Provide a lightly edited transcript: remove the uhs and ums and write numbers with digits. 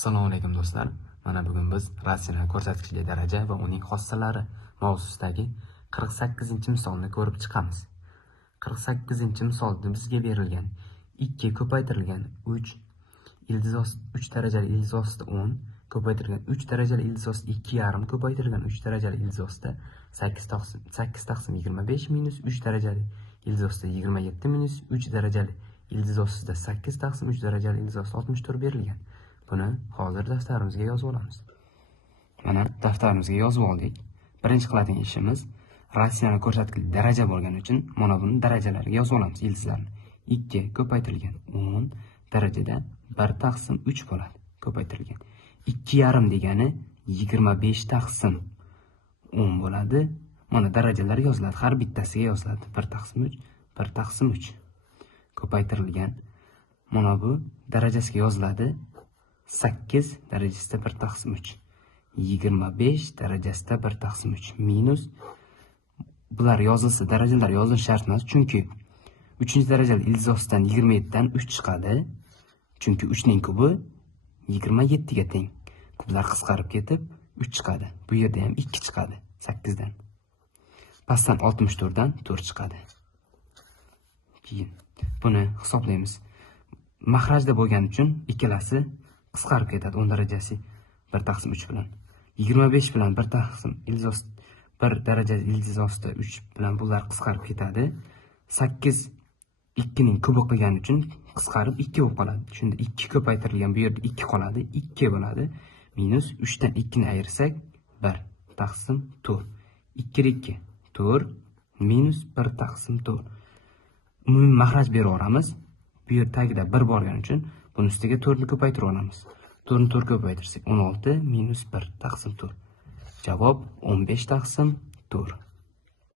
Assalomu alaykum do'stlar. Mana bugun biz ratsional ko'rsatkichli daraja va uning xossalari mavzusidagi 48-misolni ko'rib chiqamiz. 48-misolda bizga berilgan 2 ko'paytirilgan 3 darajali ildiz osti 10 ko'paytirilgan 3 darajali ildiz osti 2,5 ko'paytirilgan 3 darajali ildiz osti 8 taqsim 25 minus 3 darajali ildiz osti 27 minus 3 darajali ildiz ostida 8 taqsim 3 darajali ildiz osti 64 berilgan. Buni hozir daftarimizga yozib olamiz. Mana daftarimizga yozib oldik. Birinchi qiladigan ishimiz ratsional ko'rsatkichli daraja bo'lgani uchun mana buni darajalariga yozib olamiz ildizlarni. 2 ko'paytirilgan 10 darajada 1 taqsim 3 bo'ladi. Ko'paytirilgan 2,5 degani 25 taqsim 10 bo'ladi. Mana darajalar yoziladi. Har bittasiga yoziladi. 1 taqsim 3, 1 taqsim 3. Ko'paytirilgan mana bu darajasiga yoziladi. 8 darajasida 1 taqsim 3. 25 darajasida 1 taqsim 3 minus bular yozilsa darajalar yozilishi shart emas, chunki 3-darajali ildiz ostidan 27 dan 3 chiqadi. Chunki 3 ning kubi 27 ga teng. Kublar qisqarib ketib 3 chiqadi. Bu yerda ham 2 chiqadi 8 dan. Pastdan 64 dan 4 chiqadi. Keyin buni hisoblaymiz. Mahrajda bo'lgani uchun ikkalasi qisqarib ketadi 10 darajasi 1 taqsim 3 bilan. 25 bilan 1 taqsim ildiz osti 1 darajali ildiz osti 3 bilan bular qisqarib ketadi. 8 2 ning kubi qilgani uchun qisqarib 2 bo'lib qoladi. Shunda 2 ko'paytirilgan bu yerda 2 qoladi, 2 bo'ladi. Minus 3 dan 2 ni ayirsak 1 taqsim 4. 2 4 minus 1 taqsim 4. Umumiy mahraj beraveramiz. Bu yer tagida 1 bo'lgani uchun buni ustiga 4 ni ko'paytirib olamiz. 4 ni 4 ko'paytirsak 16 minus 1 taqsim 4. Javob 15 taqsim 4.